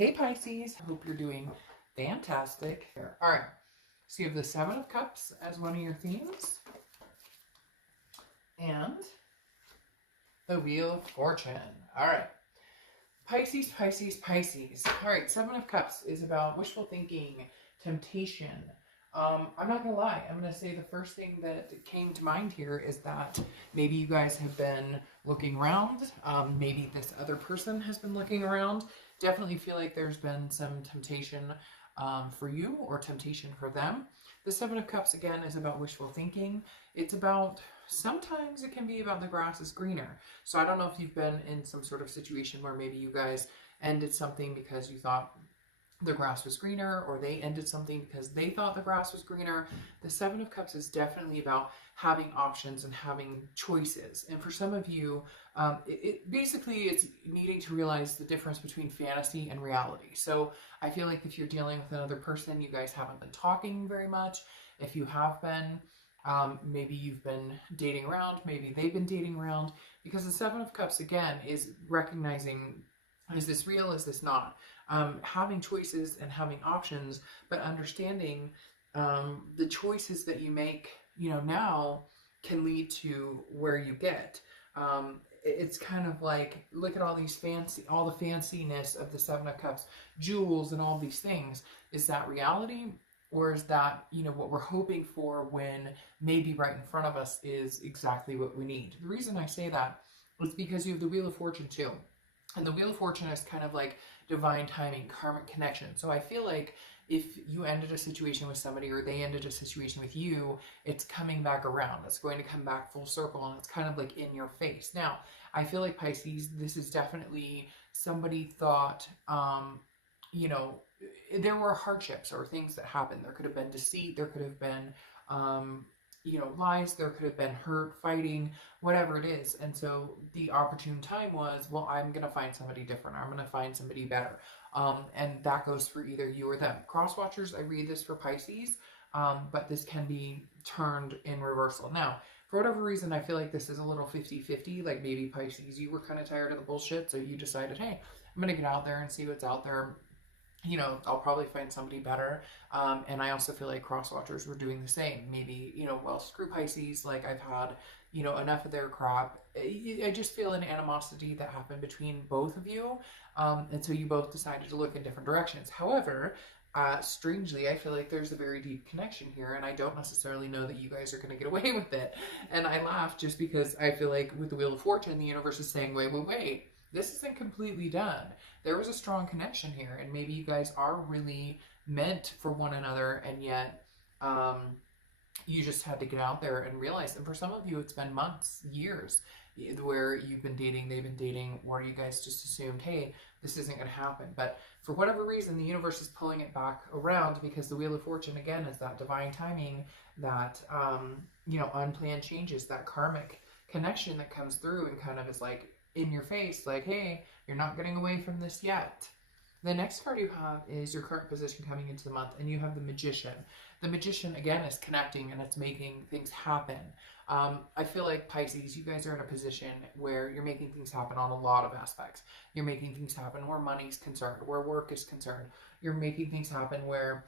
Hey Pisces, hope you're doing fantastic. All right, so you have the Seven of Cups as one of your themes, and the Wheel of Fortune. All right, Pisces, Pisces, Pisces. All right, Seven of Cups is about wishful thinking, temptation. I'm not gonna lie, I'm gonna say the first thing that came to mind here is that maybe you guys have been looking around. Maybe this other person has been looking around. Definitely feel like there's been some temptation for you or temptation for them. The Seven of Cups, again, is about wishful thinking. It's about, sometimes it can be about the grass is greener. So I don't know if you've been in some sort of situation where maybe you guys ended something because you thought the grass was greener, or they ended something because they thought the grass was greener. The Seven of Cups is definitely about having options and having choices. And for some of you, basically it's needing to realize the difference between fantasy and reality. So I feel like if you're dealing with another person, you guys haven't been talking very much. If you have been, maybe you've been dating around, maybe they've been dating around, because the Seven of Cups, again, is recognizing, is this real, is this not? Having choices and having options, but understanding the choices that you make, now can lead to where you get. It's kind of like, look at all the fanciness of the Seven of Cups, jewels and all these things. Is that reality? Or is that, what we're hoping for when maybe right in front of us is exactly what we need? The reason I say that is because you have the Wheel of Fortune too. And the Wheel of Fortune is kind of like divine timing, karmic connection. So I feel like if you ended a situation with somebody or they ended a situation with you, it's coming back around. It's going to come back full circle, and it's kind of like in your face. Now, I feel like Pisces, this is definitely somebody thought, there were hardships or things that happened. There could have been deceit. There could have been, lies. There could have been hurt, fighting, whatever it is. And so the opportune time was, well, I'm going to find somebody different. I'm going to find somebody better. And that goes for either you or them. Cross watchers, I read this for Pisces, but this can be turned in reversal. Now, for whatever reason, I feel like this is a little 50-50. Like maybe Pisces, you were kind of tired of the bullshit, so you decided, hey, I'm going to get out there and see what's out there. I'll probably find somebody better. And I also feel like cross watchers were doing the same. Maybe, well, screw Pisces, like I've had, enough of their crap. I just feel an animosity that happened between both of you. And so you both decided to look in different directions. However, strangely, I feel like there's a very deep connection here, and I don't necessarily know that you guys are going to get away with it. And I laugh just because I feel like with the Wheel of Fortune, the universe is saying, wait, this isn't completely done. There was a strong connection here, and maybe you guys are really meant for one another, and yet you just had to get out there and realize. And for some of you, it's been months, years, where you've been dating, they've been dating, or you guys just assumed, hey, this isn't going to happen. But for whatever reason, the universe is pulling it back around, because the Wheel of Fortune, again, is that divine timing, that, unplanned changes, that karmic connection that comes through and kind of is like in your face, like, hey, you're not getting away from this yet. The next card you have is your current position coming into the month, and you have the Magician. The Magician, again, is connecting, and it's making things happen. I feel like Pisces, you guys are in a position where you're making things happen on a lot of aspects. You're making things happen where money's concerned, where work is concerned. You're making things happen where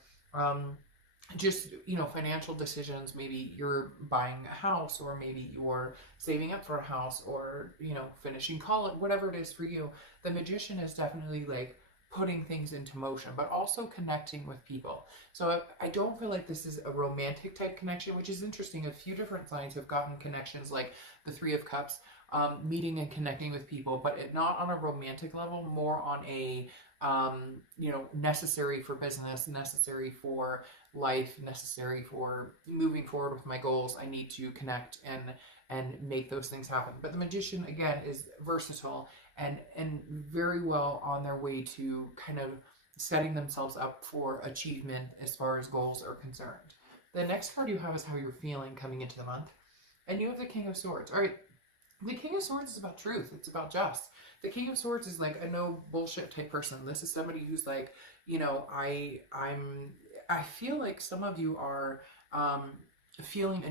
just, financial decisions. Maybe you're buying a house, or maybe you're saving up for a house, or, finishing college, whatever it is for you. The Magician is definitely like putting things into motion, but also connecting with people. So I don't feel like this is a romantic type connection, which is interesting. A few different signs have gotten connections like the Three of Cups, meeting and connecting with people, but not on a romantic level, more on a, necessary for business, necessary for life, necessary for moving forward with my goals. I need to connect and make those things happen. But the Magician, again, is versatile and very well on their way to kind of setting themselves up for achievement as far as goals are concerned. The next card you have is how you're feeling coming into the month. And you have the King of Swords. All right, the King of Swords is about truth. It's about just. The King of Swords is like a no bullshit type person. This is somebody who's like, I feel like some of you are feeling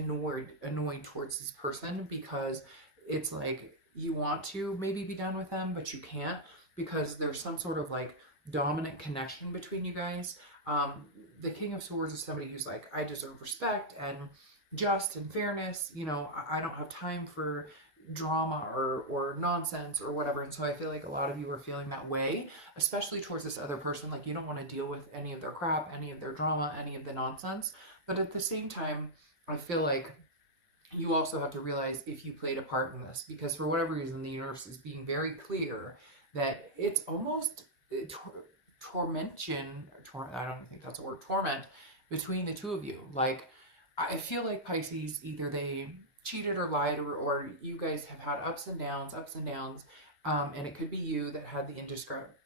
annoyed towards this person, because it's like you want to maybe be done with them, but you can't, because there's some sort of like dominant connection between you guys. The King of Swords is somebody who's like, I deserve respect and just and fairness. You know, I don't have time for drama or nonsense or whatever. And so I feel like a lot of you are feeling that way, especially towards this other person. Like, you don't want to deal with any of their crap, any of their drama, any of the nonsense. But at the same time, I feel like you also have to realize if you played a part in this, because for whatever reason, the universe is being very clear that it's almost tormention, I don't think that's a word, torment between the two of you. Like, I feel like Pisces, either they cheated or lied, or you guys have had ups and downs, and it could be you that had the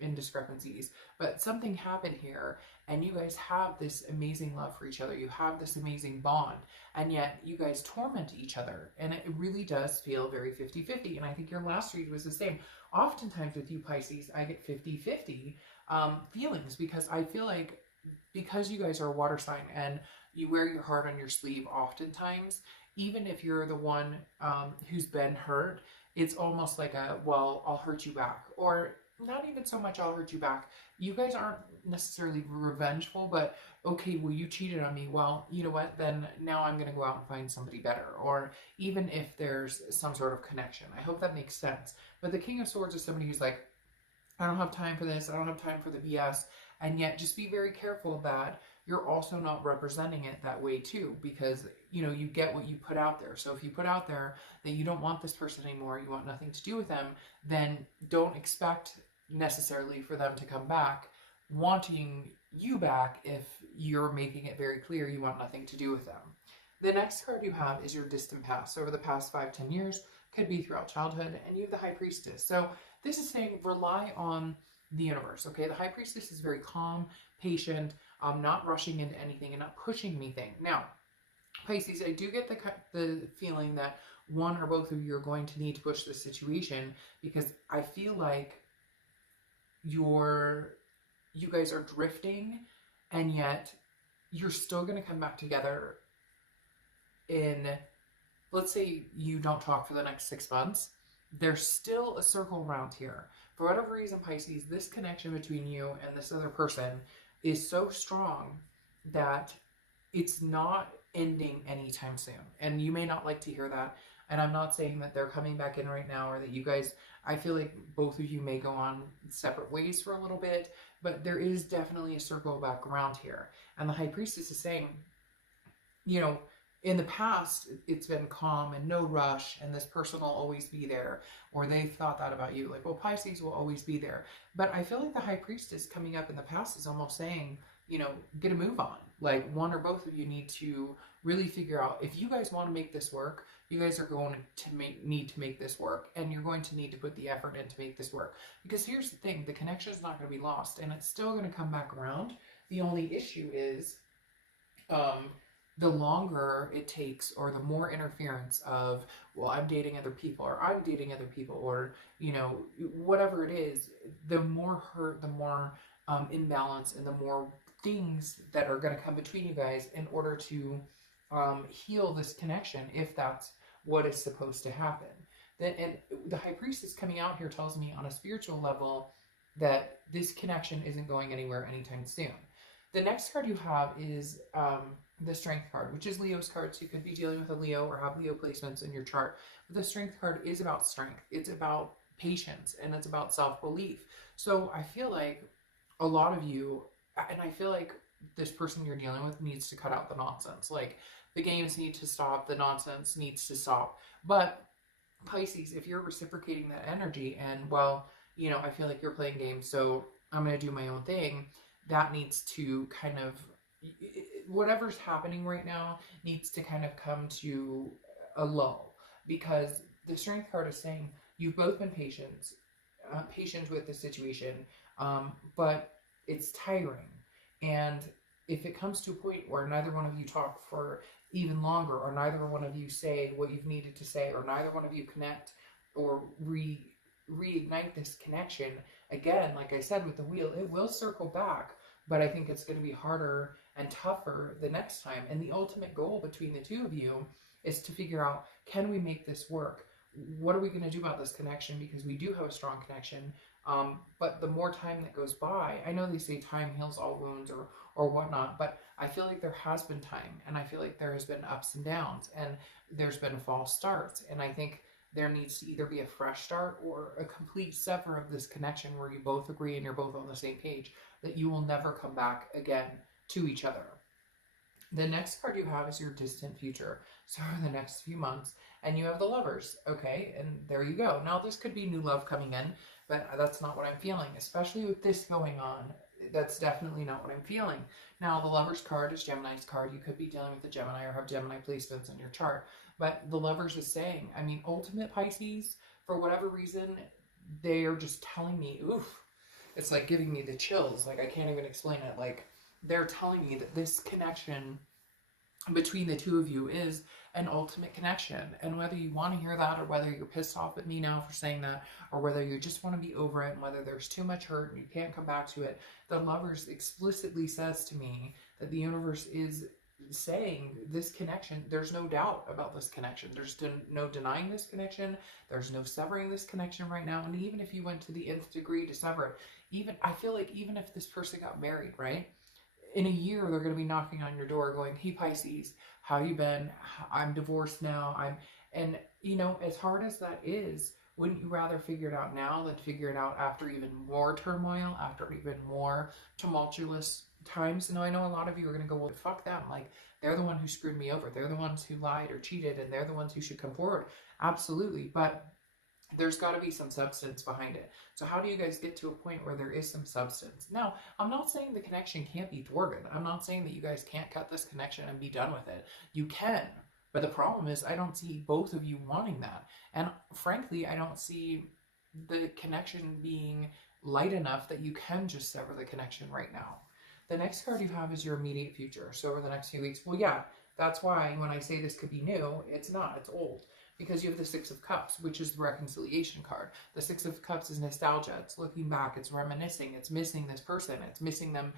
indiscrepancies, but something happened here, and you guys have this amazing love for each other. You have this amazing bond, and yet you guys torment each other, and it really does feel very 50-50, and I think your last read was the same. Oftentimes with you, Pisces, I get 50-50 feelings, because I feel like, because you guys are a water sign and you wear your heart on your sleeve oftentimes, even if you're the one who's been hurt, it's almost like a, well, I'll hurt you back. Or not even so much I'll hurt you back. You guys aren't necessarily revengeful, but okay, well, you cheated on me. Well, you know what? Then now I'm going to go out and find somebody better. Or even if there's some sort of connection. I hope that makes sense. But the King of Swords is somebody who's like, I don't have time for this. I don't have time for the BS. And yet just be very careful that you're also not representing it that way too, because, you know, you get what you put out there. So if you put out there that you don't want this person anymore, you want nothing to do with them, then don't expect necessarily for them to come back wanting you back if you're making it very clear you want nothing to do with them. The next card you have is your distant past. Over the past 5-10 years, could be throughout childhood, and you have the High Priestess. So this is saying rely on the universe, okay? The High Priestess is very calm, patient, not rushing into anything and not pushing anything. Now, Pisces, I do get the feeling that one or both of you are going to need to push this situation, because I feel like you guys are drifting, and yet you're still going to come back together in, let's say you don't talk for the next 6 months. There's still a circle around here. For whatever reason, Pisces, this connection between you and this other person is so strong that it's not ending anytime soon. And you may not like to hear that. And I'm not saying that they're coming back in right now, or that you guys, I feel like both of you may go on separate ways for a little bit, but there is definitely a circle back around here. And the High Priestess is saying, you know, in the past, it's been calm and no rush, and this person will always be there, or they've thought that about you. Like, well, Pisces will always be there. But I feel like the High Priestess coming up in the past is almost saying, you know, get a move on. Like, one or both of you need to really figure out, if you guys want to make this work, you guys are going to need to make this work, and you're going to need to put the effort in to make this work. Because here's the thing, the connection is not going to be lost, and it's still going to come back around. The only issue is, the longer it takes, or the more interference of, well, I'm dating other people, or I'm dating other people, or, you know, whatever it is, the more hurt, the more imbalance, and the more things that are going to come between you guys in order to heal this connection, if that's what is supposed to happen. And the High Priestess coming out here tells me on a spiritual level that this connection isn't going anywhere anytime soon. The next card you have is the Strength card, which is Leo's card. So you could be dealing with a Leo or have Leo placements in your chart. But the Strength card is about strength. It's about patience, and it's about self-belief. So I feel like a lot of you, and I feel like this person you're dealing with needs to cut out the nonsense. Like, the games need to stop. The nonsense needs to stop. But Pisces, if you're reciprocating that energy and, well, you know, I feel like you're playing games, so I'm going to do my own thing, that needs to kind of, whatever's happening right now needs to kind of come to a lull, because the Strength card is saying you've both been patient with the situation, but it's tiring. And if it comes to a point where neither one of you talk for even longer, or neither one of you say what you've needed to say, or neither one of you connect or reignite this connection, again, like I said with the wheel, it will circle back, but I think it's going to be harder and tougher the next time. And the ultimate goal between the two of you is to figure out, can we make this work? What are we going to do about this connection? Because we do have a strong connection. But the more time that goes by, I know they say time heals all wounds or whatnot, but I feel like there has been time, and I feel like there has been ups and downs, and there's been false starts, and I think there needs to either be a fresh start or a complete sever of this connection where you both agree and you're both on the same page that you will never come back again to each other. The next card you have is your distant future. So for the next few months, and you have the Lovers, okay? And there you go. Now this could be new love coming in, but that's not what I'm feeling, especially with this going on. That's definitely not what I'm feeling. Now the Lovers card is Gemini's card. You could be dealing with a Gemini or have Gemini placements in your chart, but the Lovers is saying, I mean, ultimate Pisces, for whatever reason, they are just telling me, oof, it's like giving me the chills. Like I can't even explain it. Like they're telling me that this connection between the two of you is an ultimate connection. And whether you want to hear that, or whether you're pissed off at me now for saying that, or whether you just want to be over it, and whether there's too much hurt and you can't come back to it, the Lovers explicitly says to me that the universe is saying this connection, there's no doubt about this connection. There's no denying this connection. There's no severing this connection right now. And even if you went to the nth degree to sever it, even I feel like even if this person got married, right? In a year, they're going to be knocking on your door going, hey, Pisces, how you been? I'm divorced now. And you know, as hard as that is, wouldn't you rather figure it out now than figure it out after even more turmoil, after even more tumultuous times? Now, I know a lot of you are going to go, well, fuck them. Like, they're the one who screwed me over. They're the ones who lied or cheated, and they're the ones who should come forward. Absolutely. But there's got to be some substance behind it. So how do you guys get to a point where there is some substance? Now, I'm not saying the connection can't be thwarted. I'm not saying that you guys can't cut this connection and be done with it. You can. But the problem is I don't see both of you wanting that. And frankly, I don't see the connection being light enough that you can just sever the connection right now. The next card you have is your immediate future. So over the next few weeks, well, yeah, that's why when I say this could be new, it's not, it's old. Because you have the Six of Cups, which is the reconciliation card. The Six of Cups is nostalgia. It's looking back. It's reminiscing. It's missing this person. It's missing them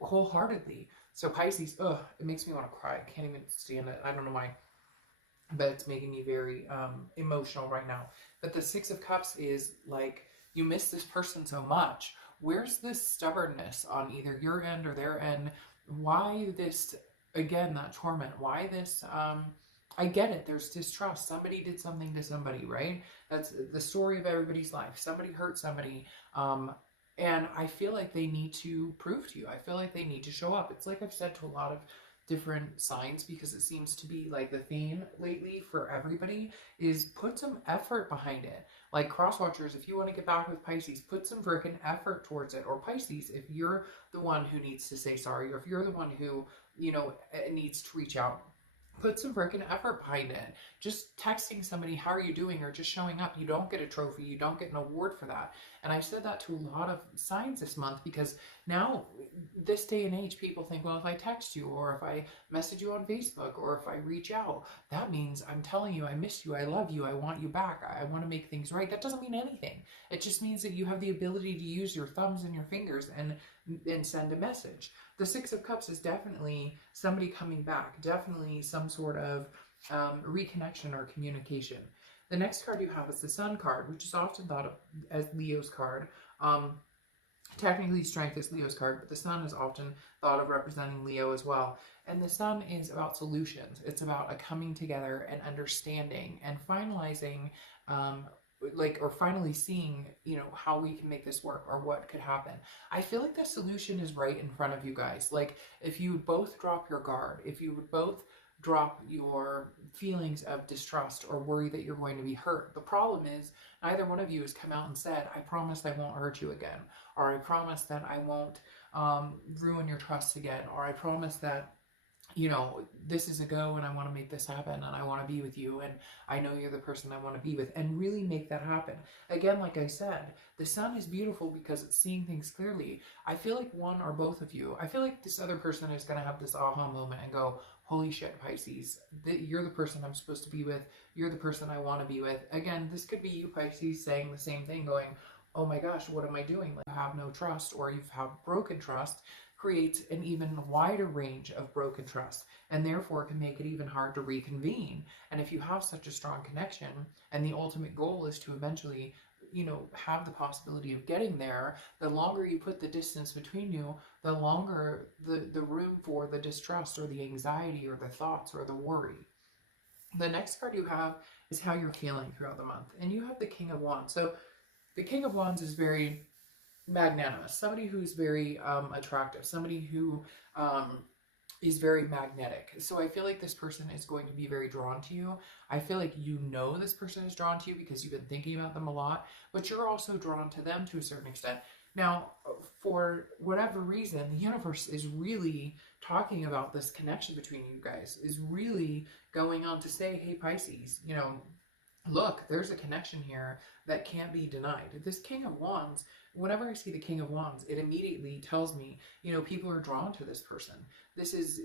wholeheartedly. So Pisces, ugh, it makes me want to cry. I can't even stand it. I don't know why. But it's making me very emotional right now. But the Six of Cups is like, you miss this person so much. Where's this stubbornness on either your end or their end? Why this, again, that torment? Why this... I get it. There's distrust. Somebody did something to somebody, right? That's the story of everybody's life. Somebody hurt somebody. And I feel like they need to prove to you. I feel like they need to show up. It's like I've said to a lot of different signs, because it seems to be like the theme lately for everybody is put some effort behind it. Like cross watchers, if you want to get back with Pisces, put some freaking effort towards it. Or Pisces, if you're the one who needs to say sorry, or if you're the one who, you know, needs to reach out, put some freaking effort behind it. Just texting somebody, how are you doing? Or just showing up. You don't get a trophy. You don't get an award for that. And I've said that to a lot of signs this month, because now, this day and age, people think, well, if I text you, or if I message you on Facebook, or if I reach out, that means I'm telling you I miss you, I love you, I want you back, I want to make things right. That doesn't mean anything. It just means that you have the ability to use your thumbs and your fingers and send a message. The Six of Cups is definitely somebody coming back, definitely some sort of reconnection or communication. The next card you have is the Sun card, which is often thought of as Leo's card. Technically, Strength is Leo's card, but the Sun is often thought of representing Leo as well. And the Sun is about solutions. It's about a coming together and understanding and finalizing, or finally seeing, you know, how we can make this work or what could happen. I feel like the solution is right in front of you guys. Like, if you would both drop your guard, if you would both drop your feelings of distrust or worry that you're going to be hurt. The problem is neither one of you has come out and said, I promise I won't hurt you again, or I promise that I won't ruin your trust again, or I promise that, you know, this is a go and I want to make this happen and I want to be with you and I know you're the person I want to be with, and really make that happen. Again, like I said, the Sun is beautiful because it's seeing things clearly. I feel like one or both of you, I feel like this other person is going to have this aha moment and go, holy shit, Pisces, you're the person I'm supposed to be with. You're the person I want to be with. Again, this could be you, Pisces, saying the same thing, going, oh my gosh, what am I doing? Like, you have no trust, or you've had broken trust, creates an even wider range of broken trust, and therefore can make it even hard to reconvene. And if you have such a strong connection, and the ultimate goal is to eventually, have the possibility of getting there, the longer you put the distance between you, the longer the room for the distrust or the anxiety or the thoughts or the worry. The next card you have is how you're feeling throughout the month. And you have the King of Wands. So the King of Wands is very magnanimous, somebody who's very attractive, somebody who is very magnetic. So I feel like this person is going to be very drawn to you. I feel like this person is drawn to you because you've been thinking about them a lot, but you're also drawn to them to a certain extent. Now, for whatever reason, the universe is really talking about this connection between you guys, is really going on to say, hey, Pisces, look, there's a connection here that can't be denied. This King of Wands, whenever I see the King of Wands, it immediately tells me, people are drawn to this person. This is,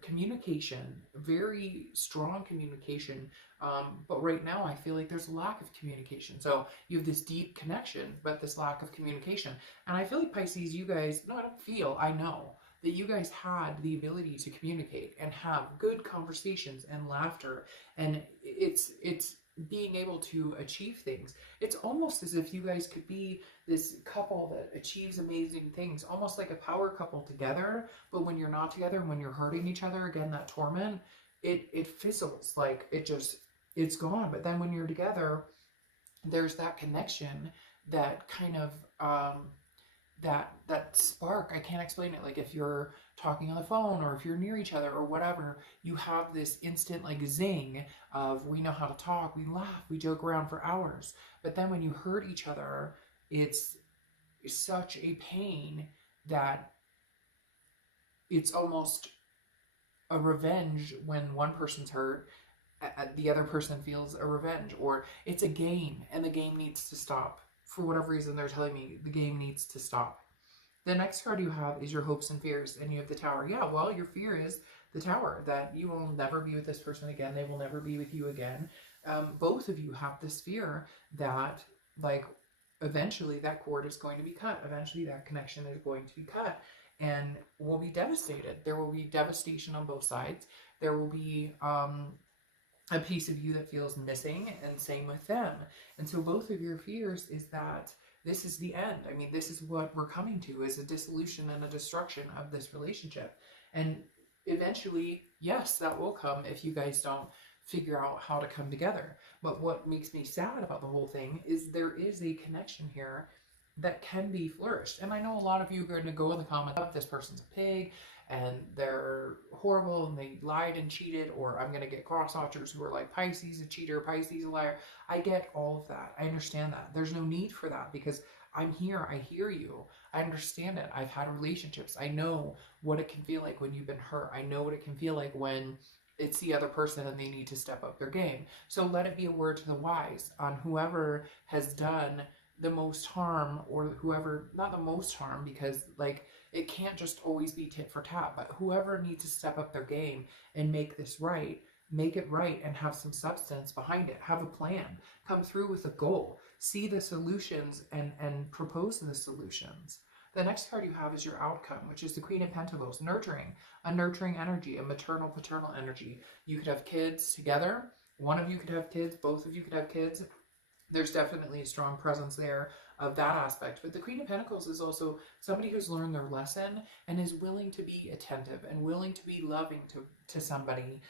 communication, very strong communication. But right now I feel like there's a lack of communication. So you have this deep connection, but this lack of communication. And I feel like Pisces, you guys, no, I don't feel, I know that you guys had the ability to communicate and have good conversations and laughter. And it's being able to achieve things. It's almost as if you guys could be this couple that achieves amazing things, almost like a power couple together. But when you're not together, when you're hurting each other, again, that torment, it fizzles, like it's gone. But then when you're together, there's that connection, that kind of that spark. I can't explain it. Like if you're talking on the phone or if you're near each other or whatever, you have this instant like zing of, we know how to talk, we laugh, we joke around for hours. But then when you hurt each other, it's such a pain that it's almost a revenge. When one person's hurt, the other person feels a revenge, or it's a game and the game needs to stop. For whatever reason, they're telling me the game needs to stop. The next card you have is your hopes and fears, and you have the Tower. Yeah, well, your fear is the Tower, that you will never be with this person again. They will never be with you again. Both of you have this fear that, like, eventually that cord is going to be cut. Eventually that connection is going to be cut, and we'll be devastated. There will be devastation on both sides. There will be a piece of you that feels missing, and same with them. And so both of your fears is that this is the end. I mean, this is what we're coming to, is a dissolution and a destruction of this relationship. And eventually, yes, that will come if you guys don't figure out how to come together. But what makes me sad about the whole thing is there is a connection here that can be flourished. And I know a lot of you are going to go in the comments, this person's a pig and they're horrible and they lied and cheated, or I'm going to get cross-watchers who are like, Pisces a cheater, Pisces a liar. I get all of that. I understand that. There's no need for that because I'm here. I hear you. I understand it. I've had relationships. I know what it can feel like when you've been hurt. I know what it can feel like when it's the other person and they need to step up their game. So let it be a word to the wise on whoever has done the most harm, or whoever, not the most harm, because like it can't just always be tit for tat, but whoever needs to step up their game and make this right, make it right, and have some substance behind it. Have a plan, come through with a goal, see the solutions and propose the solutions. The next card you have is your outcome, which is the Queen of Pentacles, nurturing, a nurturing energy, a maternal paternal energy. You could have kids together. One of you could have kids, both of you could have kids. There's definitely a strong presence there of that aspect. But the Queen of Pentacles is also somebody who's learned their lesson and is willing to be attentive and willing to be loving to somebody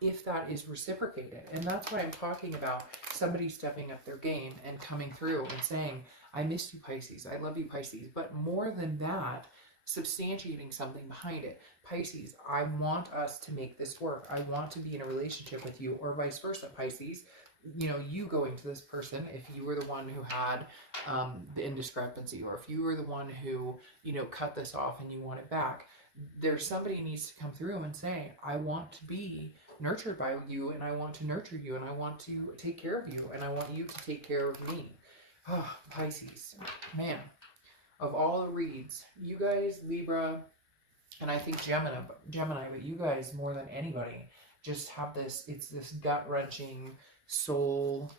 if that is reciprocated. And that's what I'm talking about. Somebody stepping up their game and coming through and saying, I miss you, Pisces. I love you, Pisces. But more than that, substantiating something behind it. Pisces, I want us to make this work. I want to be in a relationship with you, or vice versa, Pisces. You know, you going to this person, if you were the one who had the indiscrepancy, or if you were the one who, you know, cut this off and you want it back, there's somebody needs to come through and say, I want to be nurtured by you, and I want to nurture you, and I want to take care of you, and I want you to take care of me. Oh, Pisces, man, of all the reads, you guys, Libra, and I think Gemini, but you guys more than anybody just have this, it's this gut-wrenching soul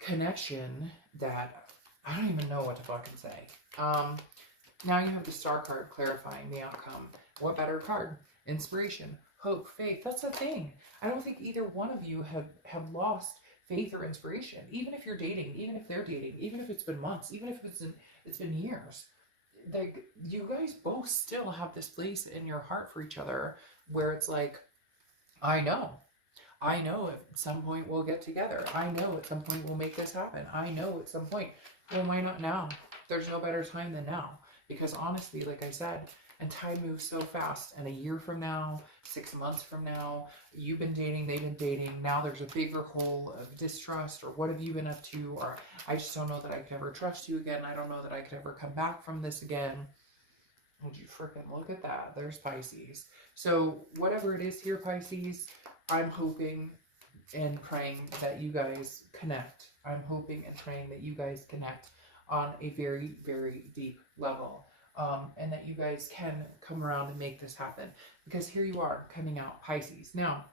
connection that I don't even know what to fucking say. Now you have the Star card clarifying the outcome. What better card? Inspiration, hope, faith. That's the thing. I don't think either one of you have lost faith or inspiration. Even if you're dating, even if they're dating, even if it's been months, even if it's been years, like, you guys both still have this place in your heart for each other where it's like, I know. I know at some point we'll get together. I know at some point we'll make this happen. I know at some point. Well, why not now? There's no better time than now. Because honestly, like I said, and time moves so fast. And a year from now, 6 months from now, you've been dating, they've been dating. Now there's a bigger hole of distrust, or what have you been up to? Or I just don't know that I could ever trust you again. I don't know that I could ever come back from this again. Would you freaking look at that? There's Pisces. So whatever it is here, Pisces, I'm hoping and praying that you guys connect. I'm hoping and praying that you guys connect on a very, very deep level. And that you guys can come around and make this happen. Because here you are coming out, Pisces. Now,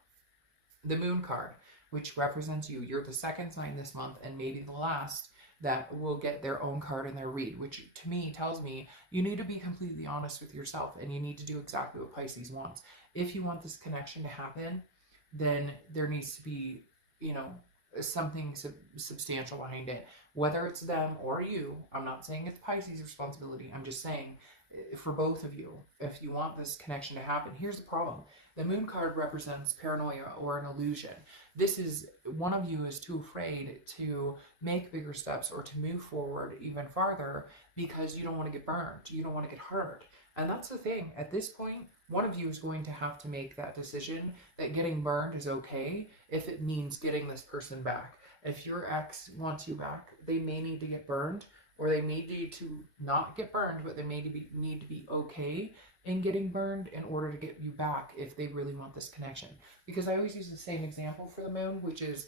the Moon card, which represents you. You're the second sign this month and maybe the last that will get their own card in their read, which to me tells me you need to be completely honest with yourself and you need to do exactly what Pisces wants. If you want this connection to happen, then there needs to be, you know, something substantial behind it, whether it's them or you. I'm not saying it's Pisces' responsibility. I'm just saying for both of you, if you want this connection to happen. Here's the problem. The Moon card represents paranoia or an illusion. This is, one of you is too afraid to make bigger steps or to move forward even farther because you don't want to get burned. You don't want to get hurt. And that's the thing. At this point, one of you is going to have to make that decision that getting burned is okay if it means getting this person back. If your ex wants you back, they may need to get burned, or they may need to not get burned, but they may need to be okay in getting burned in order to get you back if they really want this connection. Because I always use the same example for the moon, which is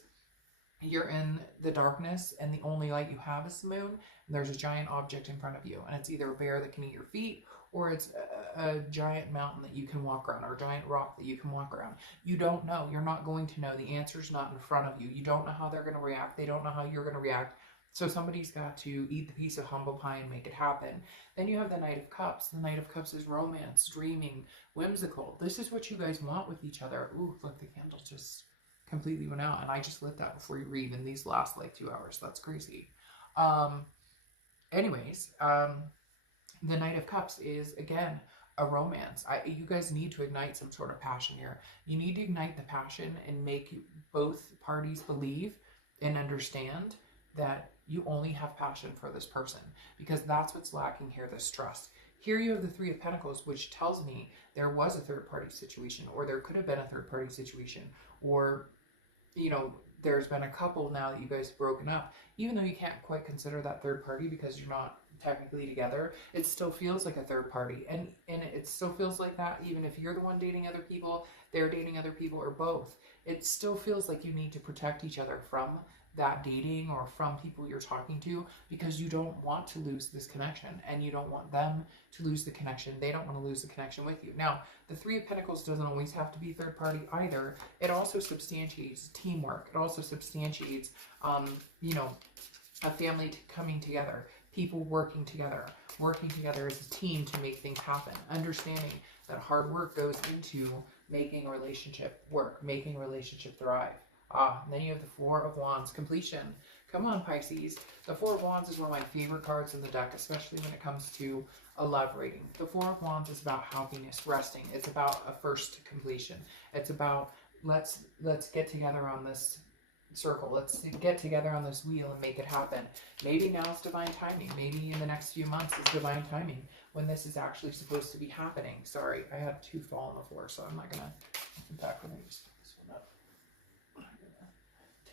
you're in the darkness and the only light you have is the moon, and there's a giant object in front of you, and it's either a bear that can eat your feet, or it's a giant mountain that you can walk around, or a giant rock that you can walk around. You don't know. You're not going to know. The answer's not in front of you. You don't know how they're going to react. They don't know how you're going to react. So somebody's got to eat the piece of humble pie and make it happen. Then you have the Knight of Cups. The Knight of Cups is romance, dreaming, whimsical. This is what you guys want with each other. Ooh, look, the candle just completely went out, and I just lit that before you read in these last like 2 hours. That's crazy. Anyways, the Knight of Cups is, again, a romance. You guys need to ignite some sort of passion here. You need to ignite the passion and make both parties believe and understand that you only have passion for this person, because that's what's lacking here, this trust. Here you have the Three of Pentacles, which tells me there was a third-party situation, or there could have been a third-party situation, or, you know, there's been a couple now that you guys have broken up. Even though you can't quite consider that third party because you're not technically together, it still feels like a third party. And it still feels like that even if you're the one dating other people, they're dating other people, or both. It still feels like you need to protect each other from that dating or from people you're talking to, because you don't want to lose this connection and you don't want them to lose the connection. They don't want to lose the connection with you. Now, the Three of Pentacles doesn't always have to be third party either. It also substantiates teamwork. It also substantiates, you know, a family coming together, people working together as a team to make things happen, understanding that hard work goes into making a relationship work, making a relationship thrive. And then you have the Four of Wands, completion. Come on, Pisces. The Four of Wands is one of my favorite cards in the deck, especially when it comes to a love rating. The Four of Wands is about happiness, resting. It's about a first completion. It's about let's get together on this circle. Let's get together on this wheel and make it happen. Maybe now is divine timing. Maybe in the next few months is divine timing when this is actually supposed to be happening. Sorry, I had two fall on the floor, so I'm not gonna. In fact, let me just pick this one up.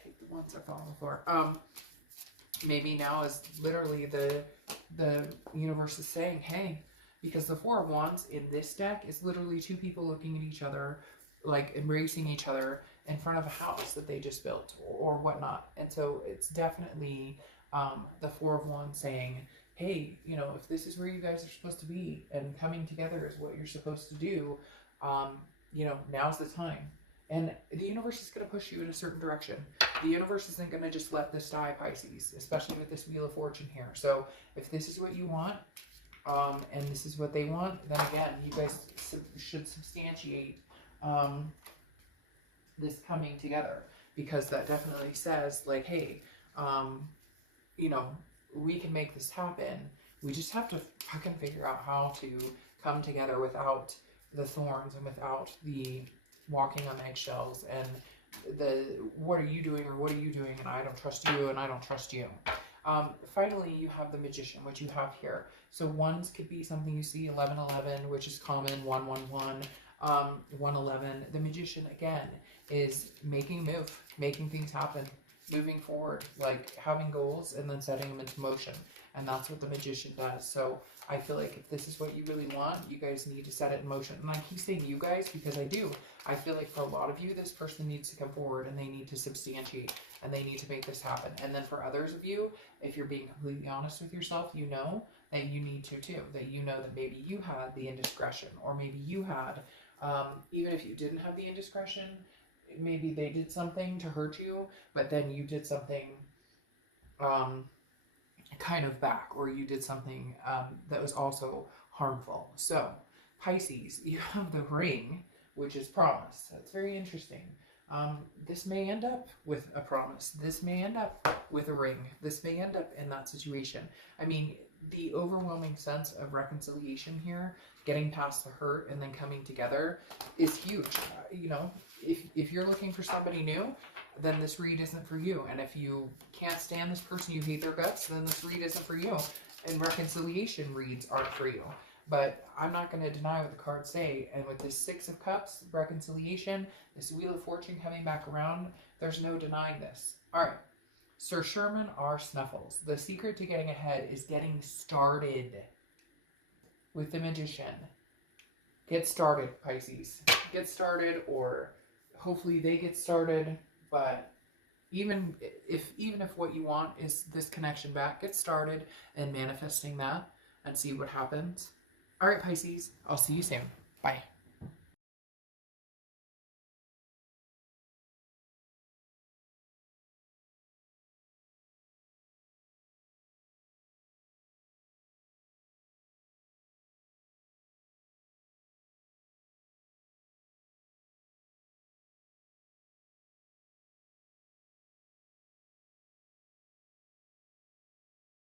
Take the ones that fall on the floor. Maybe now is literally the universe is saying, hey, because the Four of Wands in this deck is literally two people looking at each other, like embracing each other in front of a house that they just built or whatnot. And so it's definitely the Four of Wands saying, hey, you know, if this is where you guys are supposed to be and coming together is what you're supposed to do, you know, now's the time. And the universe is going to push you in a certain direction. The universe isn't going to just let this die, Pisces, especially with this Wheel of Fortune here. So if this is what you want, and this is what they want, then again, you guys should substantiate this coming together. because that definitely says like, hey, you know, we can make this happen. We just have to fucking figure out how to come together without the thorns and without the walking on eggshells and the what are you doing or what are you doing and I don't trust you and I don't trust you. Finally, you have the Magician, which you have here. So ones could be something you see, 1111, which is common, 111, 111. The Magician, again, is making a move, making things happen, moving forward, like having goals and then setting them into motion. And that's what the Magician does. So I feel like if this is what you really want, you guys need to set it in motion. And I keep saying you guys because I do. I feel like for a lot of you, this person needs to come forward and they need to substantiate and they need to make this happen. And then for others of you, if you're being completely honest with yourself, you know that you need to too. That you know that maybe you had the indiscretion, or maybe you had, even if you didn't have the indiscretion, maybe they did something to hurt you, but then you did something kind of back, or you did something that was also harmful. So Pisces, you have the ring, which is promise. That's very interesting. This may end up with a promise. This may end up with a ring. This may end up in that situation. I mean, the overwhelming sense of reconciliation here, getting past the hurt and then coming together, is huge. You know, if you're looking for somebody new, then this read isn't for you. And if you can't stand this person, you hate their guts, then this read isn't for you. And reconciliation reads aren't for you. But I'm not going to deny what the cards say. And with this Six of Cups, reconciliation, this Wheel of Fortune coming back around, there's no denying this. All right. Sir Sherman R. Snuffles. The secret to getting ahead is getting started with the Magician. Get started, Pisces. Get started, or hopefully they get started. But even if what you want is this connection back, get started and manifesting that and see what happens. All right, Pisces, I'll see you soon. Bye.